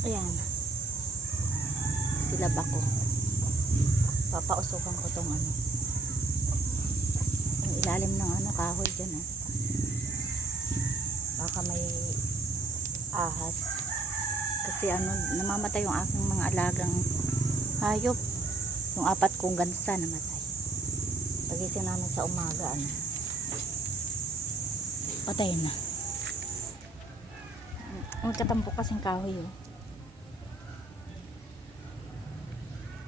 Ayan. Silab ako. Papausukan ko tong ano. Yung ilalim ng ano, kahoy dyan oh. Baka may ahas. Kasi ano, namamatay yung aking mga alagang hayop. Yung apat kong gansa namatay. Pagising namin sa umaga, ano. Patay na. Ang katambok kasing kahoy, oh.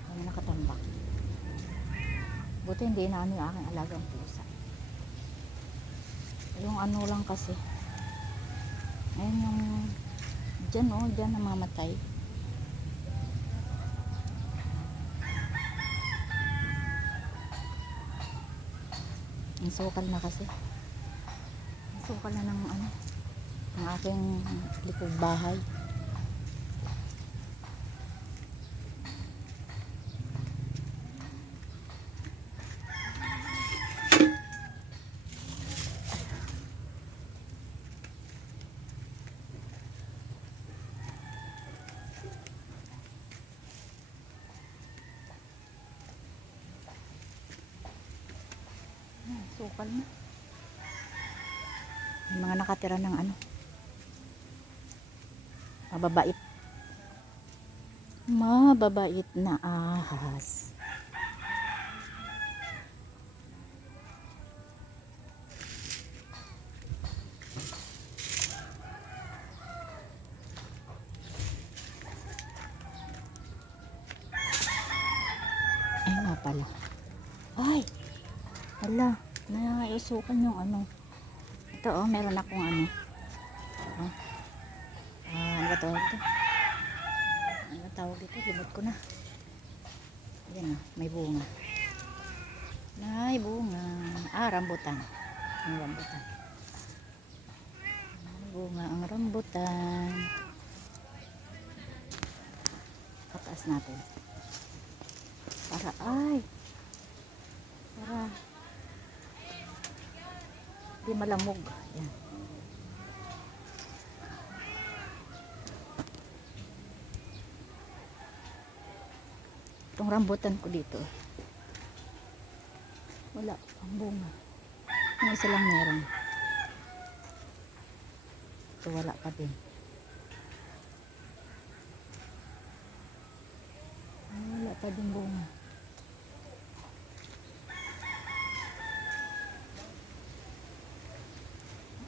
Ano nakatambak. Buti hindi na ano yung aking alagang pusa. Yung ano lang kasi. Ayun yung dyan oh, dyan namamatay. Ang sukal na kasi. Ang sukal na ng ano, ng aking likod bahay. Ayan, sukal na. May mga nakatira ng ano. Mababait. Mababait na ahas. Ay nga pala. Ay! Hala, naiusukan yung ano. Ito oh, meron akong ano. Ah, ah ano ba tawag ito? Ano ba tawag ito? Limot ko na. Yan oh, may bunga. May bunga. Ah, rambutan. Ang rambutan. May bunga ang rambutan. Pataas natin. Para ay. Para di malamog. Yan. Itong rambutan ko dito. Wala ang bunga. Yung isa lang meron. Ito wala pa din. Wala pa din bunga.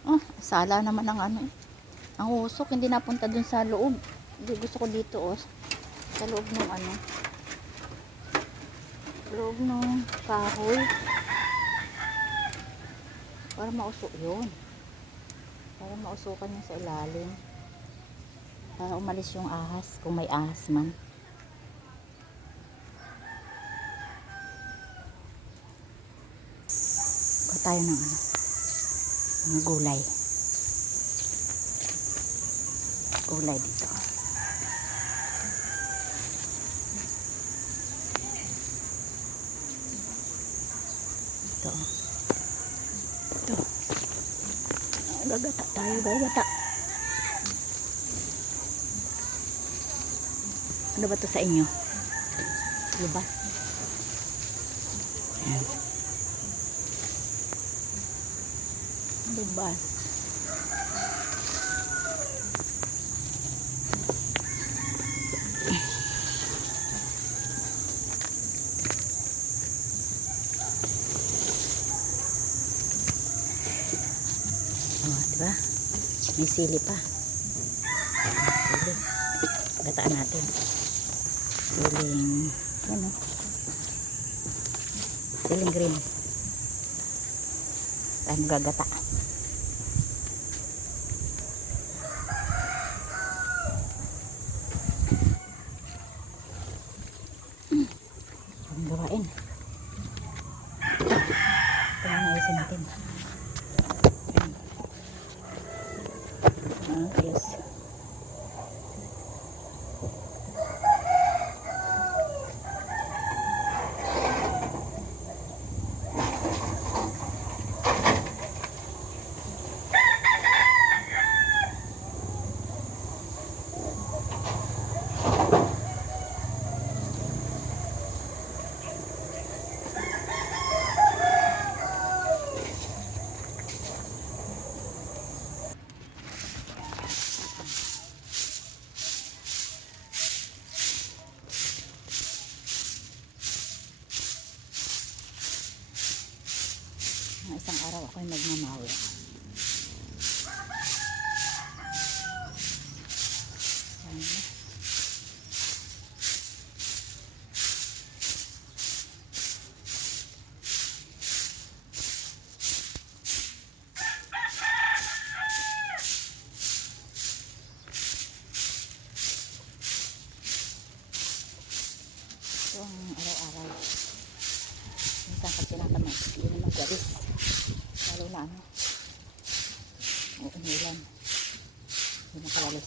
Oh, sala naman ang ano. Ang usok, hindi napunta dun sa loob. Gusto ko dito, oh. Sa loob ng ano. Loob ng kahoy. Para mausok yun. Para mausukan yung sa ilalim. Para umalis yung ahas, kung may ahas man. Tayo ng ano mga gulay. Gulay dito. Ito. Ito. Gagata tayo, gagata. Ano ba to sa inyo? Lubas. Ayan. Lubas. Oh, diba? May sili pa. Sili. Gataan natin. Siling, ano? Siling green. Tayo gagata. Ang gawain. Ito na ayusin natin. Ah, isang araw ako ay magmamawi. Ayan. ito ang araw-araw minsan kasi lang kami ভালো